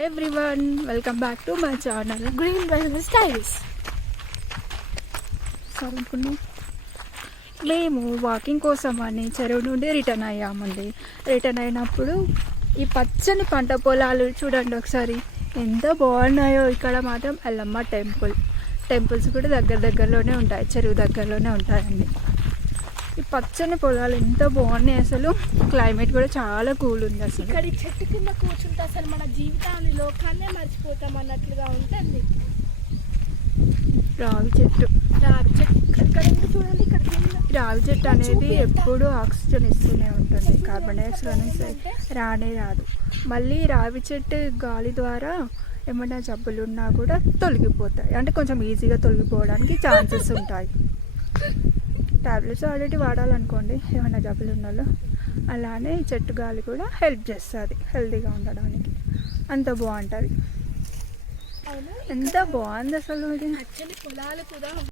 Hi everyone, welcome back to my channel green wellness styles. మేము walking కోసం అని చెరువు నుండి రిటర్న్ అయ్యామండి. రిటర్న్ అయినప్పుడు ఈ పచ్చని పంట పొలాలు చూడండి ఒకసారి ఎంత బాగున్నాయో. ఇక్కడ మాత్రం ఎల్లమ్మ టెంపుల్స్ కూడా దగ్గరలోనే ఉంటాయి, చెరువు దగ్గరలోనే ఉంటాయండి. ఈ పచ్చని పొలాలు ఎంత బాగున్నాయి, అసలు క్లైమేట్ కూడా చాలా కూల్ ఉంది. అసలు ఇక్కడ ఈ చెట్టు కింద కూర్చుంటే అసలు మన జీవితాన్ని లోకాన్నే మర్చిపోతాం అన్నట్లుగా ఉంటుంది. రావి చెట్టు ఇక్కడ చూడండి, ఇక్కడ రావి చెట్టు అనేది ఎప్పుడు ఆక్సిజన్ ఇస్తూనే ఉంటుంది, కార్బన్ డైఆక్సైడ్ రానే రాదు. మళ్ళీ రావి చెట్టు గాలి ద్వారా ఏమైనా జబ్బులు ఉన్నా కూడా తొలగిపోతాయి, అంటే కొంచెం ఈజీగా తొలగిపోవడానికి ఛాన్సెస్ ఉంటాయి. టాబ్లెట్స్ ఆల్రెడీ వాడాలనుకోండి ఏమైనా జబ్బులు ఉన్నాలో, అలానే చెట్టు గాలి కూడా హెల్ప్ చేస్తుంది హెల్తీగా ఉండడానికి. అంత బాగుంటుంది, ఎంత బాగుంది అసలు. ఇది పొలాలు కూడా